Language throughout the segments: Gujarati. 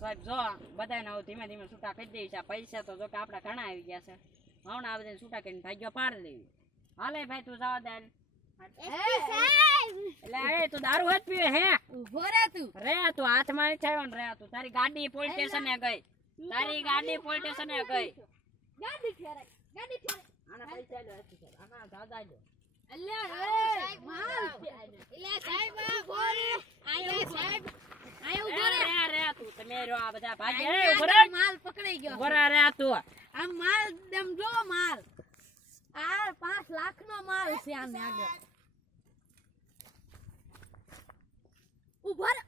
સાહેબ જો બધાને હવે ધીમે ધીમે છૂટા કરી દઈએ છે. પૈસા તો જો કે આપડા ઘણા આવી ગયા છે. હમણાં આ બધાને છૂટા કરીને ભાગ્યો પાડી દેવી. હાલે ભાઈ તું જવા દે. એટલે એ તું દારૂ જ પીવે હે? ઉભો રે તું હાથમાં નહીં થયો ને રે તું. તારી ગાડી પોલીસ સ્ટેશને ગઈ. તારી ગાડી પોલીસ સ્ટેશને ગઈ. ગાડી ફેરાય આના પૈસા લે આના દાદા લે. સાહેબ તું તમે રો આ બધા ભાગે માલ પકડાઈ ગયો. ઉભરા રે તું. આ માલ તેમ જો માલ આ 5 લાખ નો માલ છે આને આગળ. ઉભા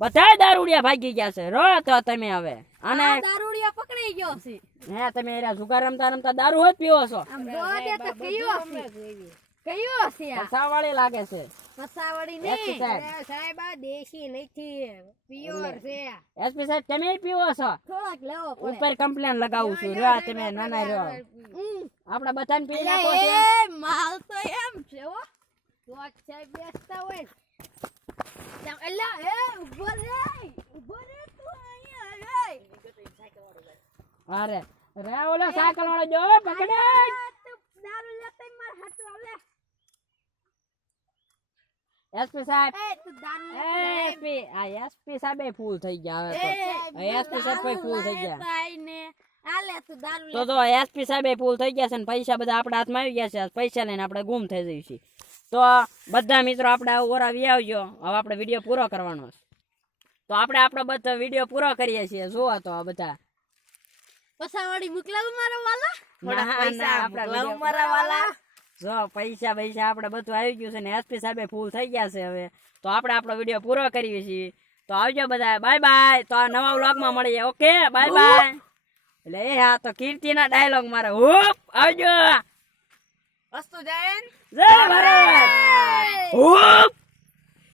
બધા દારૂડિયા ભાગી ગયા છે. રો તો તમે હવે અને દારૂડિયા પકડાઈ ગયો છે. હે તમે એરા જુગાર રમતા રમતા દારૂ જ પીવો છો. આમ જોવા દે તો કયો છે આ ફસાવાળી લાગે છે. ફસાવડી એસપી નહીં સાહેબ. સાહેબ આ દેશી નથી પ્યોર છે. એસપી સાહેબ તમે પીવો છો. થોડાક લેવો પડે. ઉપર કમ્પ્લેન લગાવું છું. રો તમે નાના રો આપડા બધાને પી નાખો છે. એ માલ તો એમ છે હો તો સાહેબ બેસતા હોય તેમ એલા એ ઉભો રે તું અહીંયા રે અરે રે ઓલો સાયકલ વાળો જો પકડે. દારૂ લેતા માર હાથ આવે. એસપી સાહેબ એ તું દારૂ એસપી આ એસપી સાહેબ ફૂલ થઈ ગયા હવે તો એસપી સાહેબ કોઈ ફૂલ થઈ ગયા. તાઈને આલે તું દારૂ તો જો એસપી સાહેબ ફૂલ થઈ ગયા છે ને પૈસા બધા આપણા હાથમાં આવી ગયા છે. પૈસા લઈને આપણે ગુમ થઈ જઈશું. તો બધા મિત્રો આપણે ઓરાવી આવજો. હવે આપણે વિડીયો પૂરો કરવાનો છે. તો આપણે આપણો બધો વિડીયો પૂરો કરીએ છીએ. જોવા તો આ બધા પસાવાડી મોકલાવ મારા વાલા જો પૈસા આપણે બધું આવી ગયું છે ને એસપી સાહેબ ફૂલ થઈ ગયા છે. હવે તો આપણે આપણો વિડીયો પૂરો કરીએ છીએ. તો આવજો બધા. Bye bye. તો આ નવા વ્લોગમાં મળીએ. Okay bye bye. એટલે એ હા તો કીર્તિના ડાયલોગ મારે હુપ આવજો. વસ્તુ જૈન જય ભારત. હુપ